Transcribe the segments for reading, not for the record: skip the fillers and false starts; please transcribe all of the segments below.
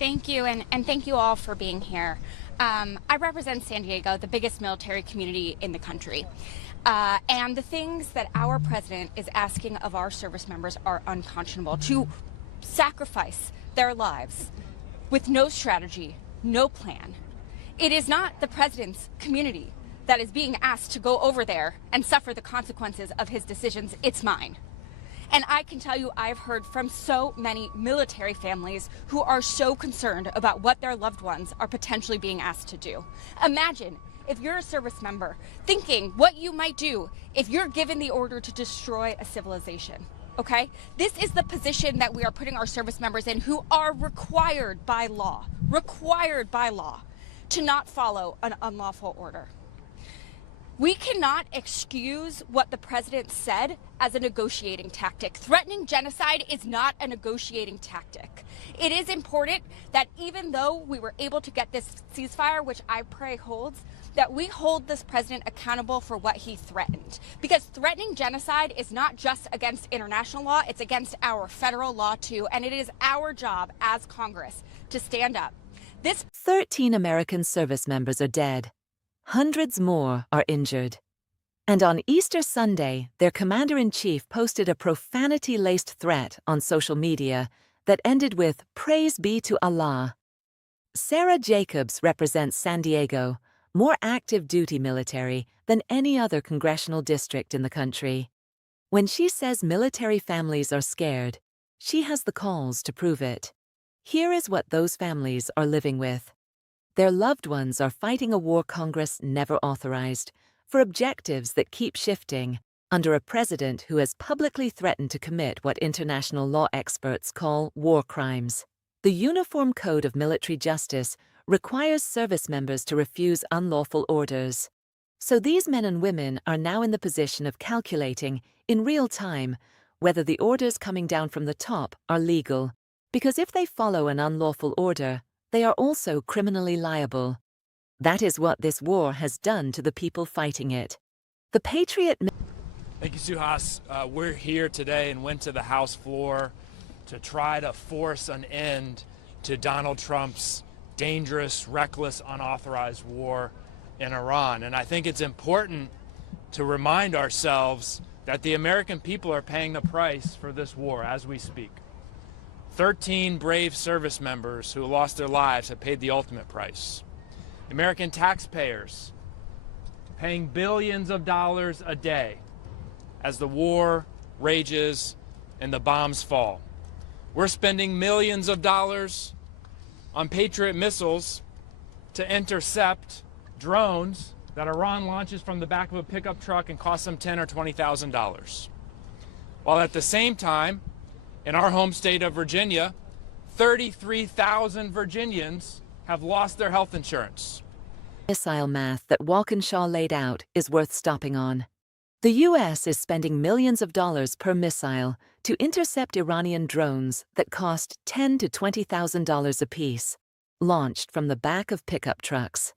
Thank you, and thank you all for being here. I represent San Diego, the biggest military community in the country. And the things that our president is asking of our service members are unconscionable. To sacrifice their lives with no strategy, no plan. It is not the president's community that is being asked to go over there and suffer the consequences of his decisions. It's mine. And I can tell you, I've heard from so many military families who are so concerned about what their loved ones are potentially being asked to do. Imagine if you're a service member thinking what you might do if you're given the order to destroy a civilization. Okay? This is the position that we are putting our service members in, who are required by law to not follow an unlawful order. We cannot excuse what the president said as a negotiating tactic. Threatening genocide is not a negotiating tactic. It is important that even though we were able to get this ceasefire, which I pray holds, that we hold this president accountable for what he threatened. Because threatening genocide is not just against international law, it's against our federal law too, and it is our job as Congress to stand up. 13 American service members are dead. Hundreds more are injured. And on Easter Sunday, their commander-in-chief posted a profanity-laced threat on social media that ended with "Praise be to Allah." Sarah Jacobs represents San Diego, more active duty military than any other congressional district in the country. When she says military families are scared, she has the calls to prove it. Here is what those families are living with. Their loved ones are fighting a war Congress never authorized, for objectives that keep shifting, under a president who has publicly threatened to commit what international law experts call war crimes. The Uniform Code of Military Justice requires service members to refuse unlawful orders. So these men and women are now in the position of calculating, in real time, whether the orders coming down from the top are legal, because if they follow an unlawful order, they are also criminally liable. That is what this war has done to the people fighting it. The Patriot... Thank you, Suhas. We're here today and went to the House floor to try to force an end to Donald Trump's dangerous, reckless, unauthorized war in Iran. And I think it's important to remind ourselves that the American people are paying the price for this war as we speak. 13 brave service members who lost their lives have paid the ultimate price. American taxpayers paying billions of dollars a day as the war rages and the bombs fall. We're spending millions of dollars on Patriot missiles to intercept drones that Iran launches from the back of a pickup truck and costs them $10,000 or $20,000. While at the same time, in our home state of Virginia, 33,000 Virginians have lost their health insurance. Missile math that Walkenshaw laid out is worth stopping on. The U.S. is spending millions of dollars per missile to intercept Iranian drones that cost $10,000 to $20,000 apiece, launched from the back of pickup trucks.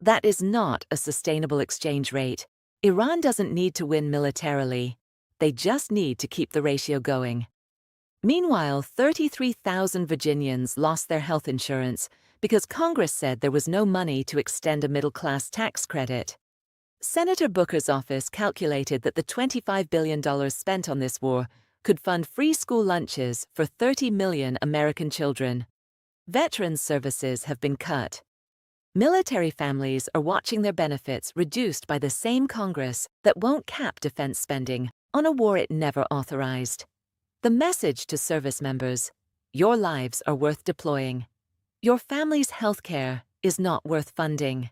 That is not a sustainable exchange rate. Iran doesn't need to win militarily. They just need to keep the ratio going. Meanwhile, 33,000 Virginians lost their health insurance because Congress said there was no money to extend a middle-class tax credit. Senator Booker's office calculated that the $25 billion spent on this war could fund free school lunches for 30 million American children. Veterans' services have been cut. Military families are watching their benefits reduced by the same Congress that won't cap defense spending on a war it never authorized. The message to service members: your lives are worth deploying. Your family's health care is not worth funding.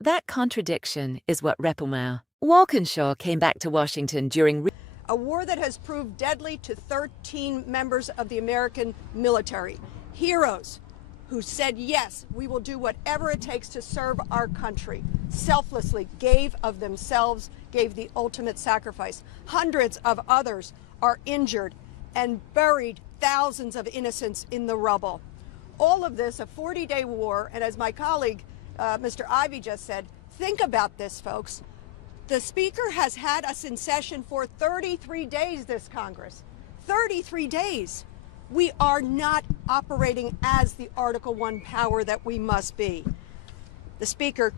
That contradiction is what Walkenshaw came back to Washington during a war that has proved deadly to 13 members of the American military. Heroes who said, yes, we will do whatever it takes to serve our country, selflessly gave of themselves, gave the ultimate sacrifice. Hundreds of others are injured and buried thousands of innocents in the rubble. All of this, a 40-day war, and as my colleague, Mr. Ivey just said, think about this, folks. The Speaker has had us in session for 33 days, this Congress. 33 days. We are not operating as the Article 1 power that we must be. The Speaker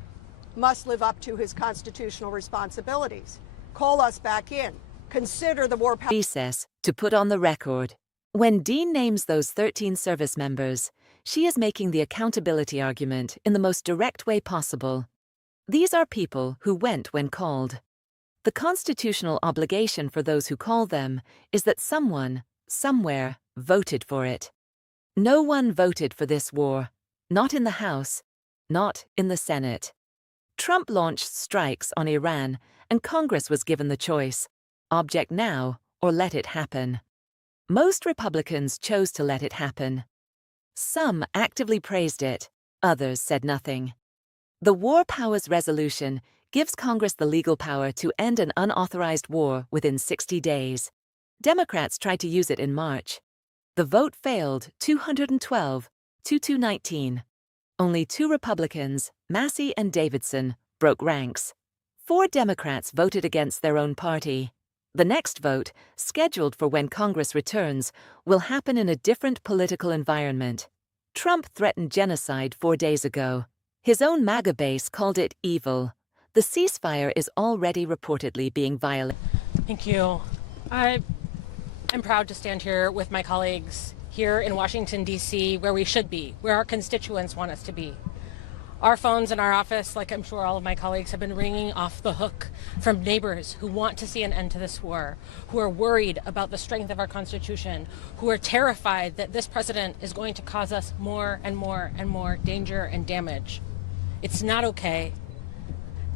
must live up to his constitutional responsibilities. Call us back in. Consider the war power. Recess to put on the record. When Dean names those 13 service members, she is making the accountability argument in the most direct way possible. These are people who went when called. The constitutional obligation for those who call them is that someone, somewhere, voted for it. No one voted for this war, not in the House, not in the Senate. Trump launched strikes on Iran, and Congress was given the choice: object now or let it happen. Most Republicans chose to let it happen. Some actively praised it, others said nothing. The War Powers Resolution gives Congress the legal power to end an unauthorized war within 60 days. Democrats tried to use it in March. The vote failed 212 to 219. Only 2 Republicans, Massey and Davidson, broke ranks. 4 Democrats voted against their own party. The next vote, scheduled for when Congress returns, will happen in a different political environment. Trump threatened genocide 4 days ago. His own MAGA base called it evil. The ceasefire is already reportedly being violated. Thank you. I'm proud to stand here with my colleagues here in Washington, D.C., where we should be, where our constituents want us to be. Our phones in our office, like I'm sure all of my colleagues, have been ringing off the hook from neighbors who want to see an end to this war, who are worried about the strength of our Constitution, who are terrified that this president is going to cause us more and more and more danger and damage. It's not okay.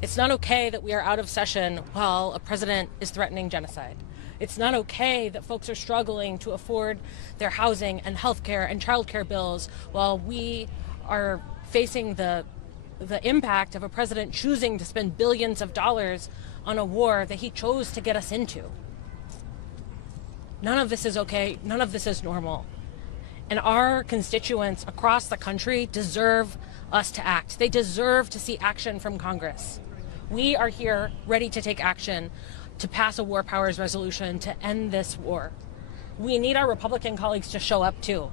It's not okay that we are out of session while a president is threatening genocide. It's not okay that folks are struggling to afford their housing and health care and child care bills while we are facing the impact of a president choosing to spend billions of dollars on a war that he chose to get us into. None of this is okay. None of this is normal. And our constituents across the country deserve us to act. They deserve to see action from Congress. We are here ready to take action to pass a war powers resolution to end this war. We need our Republican colleagues to show up too.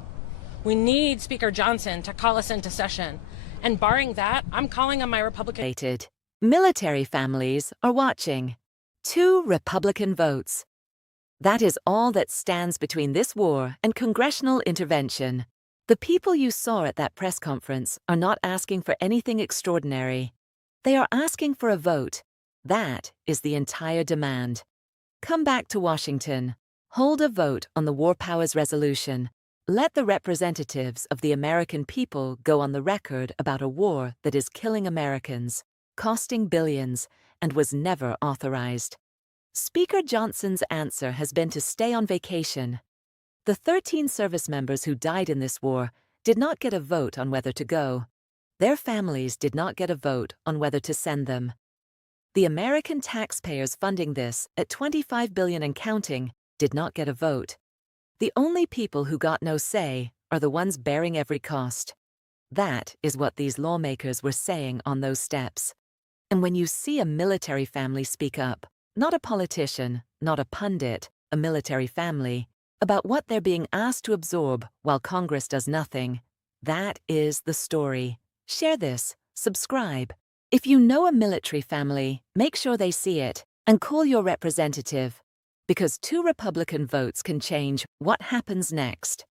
We need Speaker Johnson to call us into session. And barring that, I'm calling on my Republican... Military families are watching. 2 Republican votes. That is all that stands between this war and congressional intervention. The people you saw at that press conference are not asking for anything extraordinary. They are asking for a vote. That is the entire demand. Come back to Washington. Hold a vote on the War Powers Resolution. Let the representatives of the American people go on the record about a war that is killing Americans, costing billions, and was never authorized. Speaker Johnson's answer has been to stay on vacation. The 13 service members who died in this war did not get a vote on whether to go. Their families did not get a vote on whether to send them. The American taxpayers funding this at $25 billion and counting did not get a vote. The only people who got no say are the ones bearing every cost. That is what these lawmakers were saying on those steps. And when you see a military family speak up, not a politician, not a pundit, a military family, about what they're being asked to absorb while Congress does nothing, that is the story. Share this, subscribe. If you know a military family, make sure they see it and call your representative. Because 2 Republican votes can change what happens next.